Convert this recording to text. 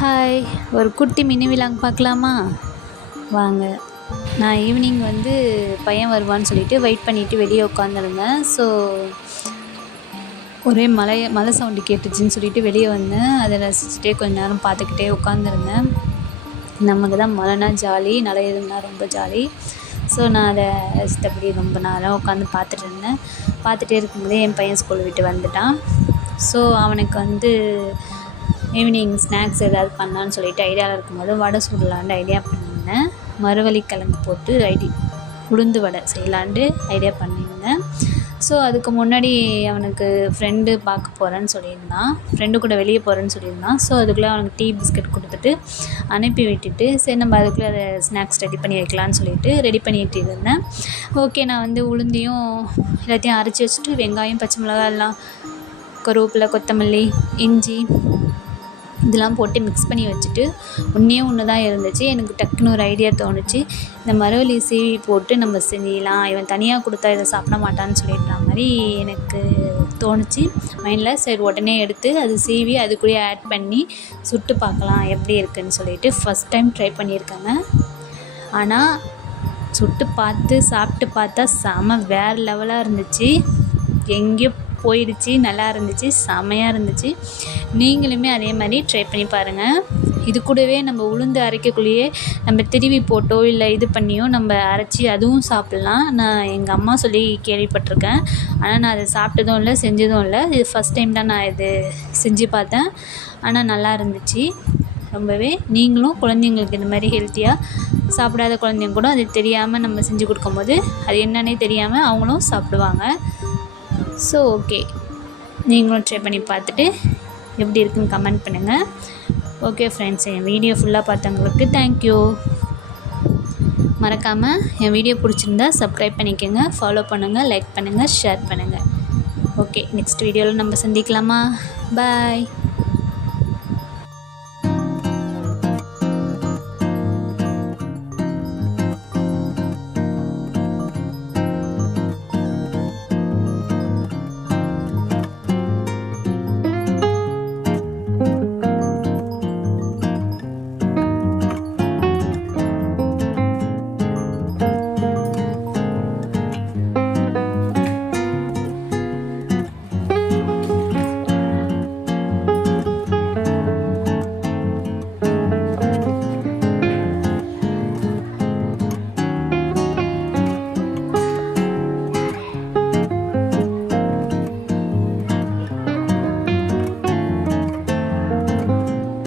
Hi, ஒரு குட்டி mini விலாங் பார்க்கலாமா? வாங்க. நான் ஈவினிங் பையன் வருவான்னு சொல்லிட்டு வெயிட் பண்ணிவிட்டு வெளியே உட்காந்துருந்தேன். ஸோ ஒரே மழை சவுண்டு கேட்டுச்சுன்னு சொல்லிட்டு வெளியே வந்தேன். அதை ரசிச்சுட்டே கொஞ்ச நேரம் பார்த்துக்கிட்டே உட்காந்துருந்தேன். நமக்கு தான் மழைனா ஜாலி, நனையிறதுனா ரொம்ப ஜாலி. ஸோ நான் அதை ரசித்தபடி ரொம்ப நேரம் உட்காந்து பார்த்துட்டு இருந்தேன். பார்த்துட்டே இருக்கும்போதே என் பையன் ஸ்கூல் விட்டு வந்துட்டான். ஸோ அவனுக்கு ஈவினிங் ஸ்நாக்ஸ் ஏதாவது பண்ணலான்னு சொல்லிட்டு ஐடியாவில் இருக்கும்போது வடை சுடலான்னு ஐடியா பண்ணியிருந்தேன். மரவள்ளிக்கிழங்கு போட்டு உளுந்து வடை செய்யலான்ட்டு ஐடியா பண்ணியிருந்தேன். ஸோ அதுக்கு முன்னாடி அவனுக்கு ஃப்ரெண்டு பார்க்க போகிறேன்னு சொல்லியிருந்தான், ஃப்ரெண்டு கூட வெளியே போகிறேன்னு சொல்லியிருந்தான். ஸோ அதுக்குள்ளே அவனுக்கு டீ பிஸ்கட் கொடுத்துட்டு அனுப்பி விட்டுட்டு, சரி நம்ம அதுக்குள்ளே அதை ஸ்நாக்ஸ் ரெடி பண்ணி வைக்கலான்னு சொல்லிட்டு ரெடி பண்ணிகிட்டு இருந்தேன். ஓகே, நான் உளுந்தையும் எல்லாத்தையும் அரைச்சி வச்சுட்டு வெங்காயம், பச்சை மிளகாய் எல்லாம், கருவேப்பிலை, கொத்தமல்லி, இஞ்சி இதெல்லாம் போட்டு மிக்ஸ் பண்ணி வச்சுட்டு ஒன்று தான் இருந்துச்சு. எனக்கு டக்குன்னு ஒரு ஐடியா தோணுச்சு, இந்த மரவள்ளி சீவி போட்டு நம்ம செஞ்சிடலாம், இவன் தனியாக கொடுத்தா இதை சாப்பிட மாட்டான்னு சொல்லிடுற மாதிரி எனக்கு தோணுச்சு மைண்டில். சரி, உடனே எடுத்து அது சீவி அதுக்குள்ளேயே ஆட் பண்ணி சுட்டு பார்க்கலாம் எப்படி இருக்குதுன்னு சொல்லிட்டு ஃபஸ்ட் டைம் ட்ரை பண்ணியிருக்கேங்க. ஆனால் சுட்டு பார்த்து சாப்பிட்டு பார்த்தா வேறு லெவலாக இருந்துச்சு. எங்கேயோ போயிடுச்சு, நல்லா இருந்துச்சு, செமையாக இருந்துச்சு. நீங்களுமே அதே மாதிரி ட்ரை பண்ணி பாருங்கள். இது கூடவே நம்ம உளுந்து அரைக்கக்குள்ளேயே நம்ம திருவி போட்டோ இல்லை இது பண்ணியோ நம்ம அரைச்சி அதுவும் சாப்பிட்லாம். நான் எங்கள் அம்மா சொல்லி கேள்விப்பட்டிருக்கேன். ஆனால் நான் அதை சாப்பிட்டதும் இல்லை, செஞ்சதும் இல்லை. இது ஃபஸ்ட் டைம் தான் நான் இது செஞ்சு பார்த்தேன். ஆனால் நல்லா இருந்துச்சு ரொம்பவே. நீங்களும் குழந்தைங்களுக்கு இந்த மாதிரி ஹெல்த்தியாக சாப்பிடாத குழந்தைங்க கூட அது தெரியாமல் நம்ம செஞ்சு கொடுக்கும்போது அது என்னன்னே தெரியாமல் அவங்களும் சாப்பிடுவாங்க. ஸோ ஓகே, நீங்களும் ட்ரை பண்ணி பார்த்துட்டு எப்படி இருக்குன்னு கமெண்ட் பண்ணுங்கள். ஓகே ஃப்ரெண்ட்ஸ், என் வீடியோ ஃபுல்லாக பார்த்தவங்களுக்கு தேங்க்யூ. மறக்காமல் என் வீடியோ பிடிச்சிருந்தா சப்ஸ்கிரைப் பண்ணிக்கோங்க, ஃபாலோ பண்ணுங்கள், லைக் பண்ணுங்கள், ஷேர் பண்ணுங்கள். ஓகே, நெக்ஸ்ட் வீடியோவில் நம்ம சந்திக்கலாமா? பாய்.